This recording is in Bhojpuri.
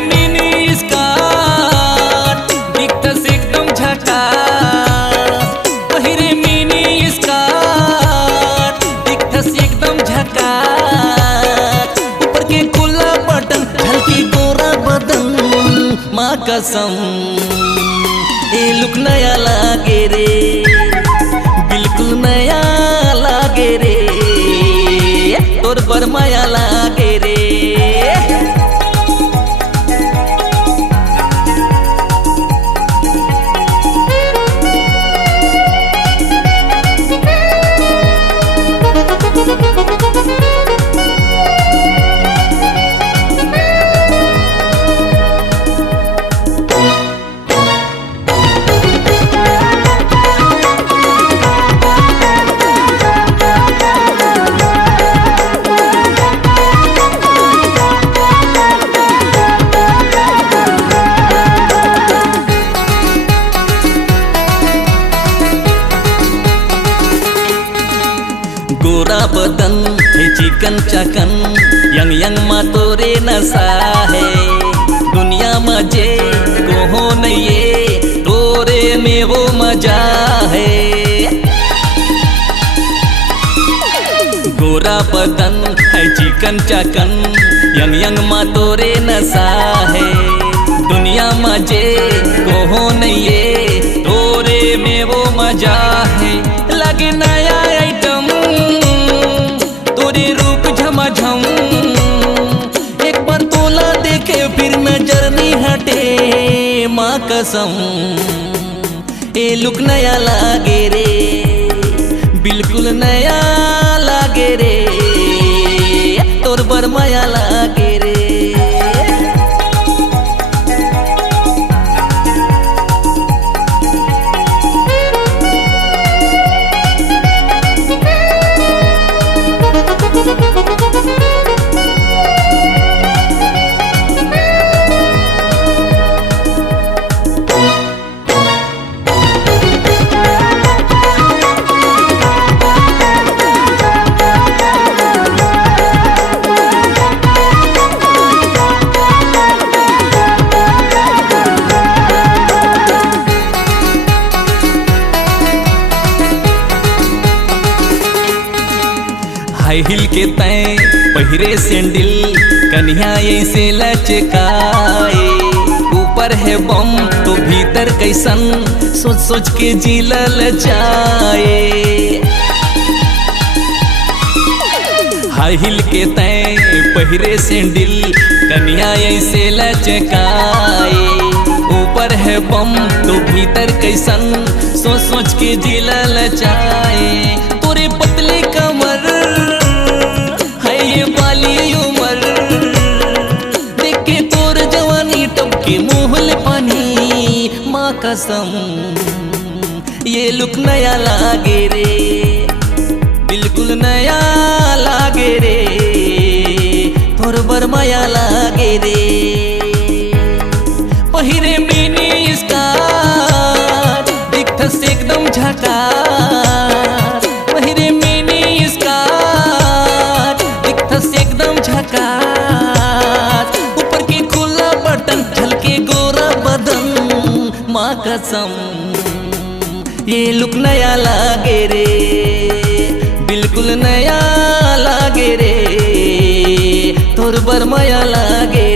मिनी स्कर्ट दिखतस एकदम झकास। पहिरे मिनी स्कर्ट दिखतस एकदम झकास। ऊपर के खुला बटन झलकी गोरा बदन, माँ कसम ये लुक नया लागे रे, बिल्कुल नया लागे रे, तोर पर माया लागे रे। गोरा बदन है चिकन चकन, यंग यंग मा तोरे नशा है। दुनिया मजे को हो नहीं ये, तोरे में वो मजा है। गोरा बदन है चिकन चकन, यंग यंग मा तोरे नशा है। दुनिया मजे को हो नहीं ये, तोरे में वो मजा है। लगे नया आइटम तोरे रूप झमाझम, एक बार तोला देखे फिर नजर नहीं हटे, माँ कसम ये लुक नया लागे रे, बिल्कुल नया लागे रे, तोर बर माया लागे रे। हाई हिल के तय पहिरे सैंडल, कन्या ऐसे लचकाए। ऊपर है बम तो भीतर कैसन, सोच सोच के जिला लचाए। हाई हिल के तय पहिरे सैंडल, कन्या ऐसे लचकाए। ऊपर है बम तो भीतर कैसन, सोच सोच के जिला लचाए। तोरे पतले कमर है ये वाली उमर, देख के तोर जवानी टपके मुँह पानी, माँ कसम ये लुक नया लागे रे, बिल्कुल नया लागे रे, तोर बर माया लागे रे। पहिरे मिनी स्कर्ट दिखतस एकदम झकास। पहिरे मिनी स्कर्ट दिखतस एकदम झकास। ऊपर के खुला बटन झलके गोरा बदन, माँ कसम ये लुक नया लागे रे, बिल्कुल नया लागे रे, तोर बर माया लागे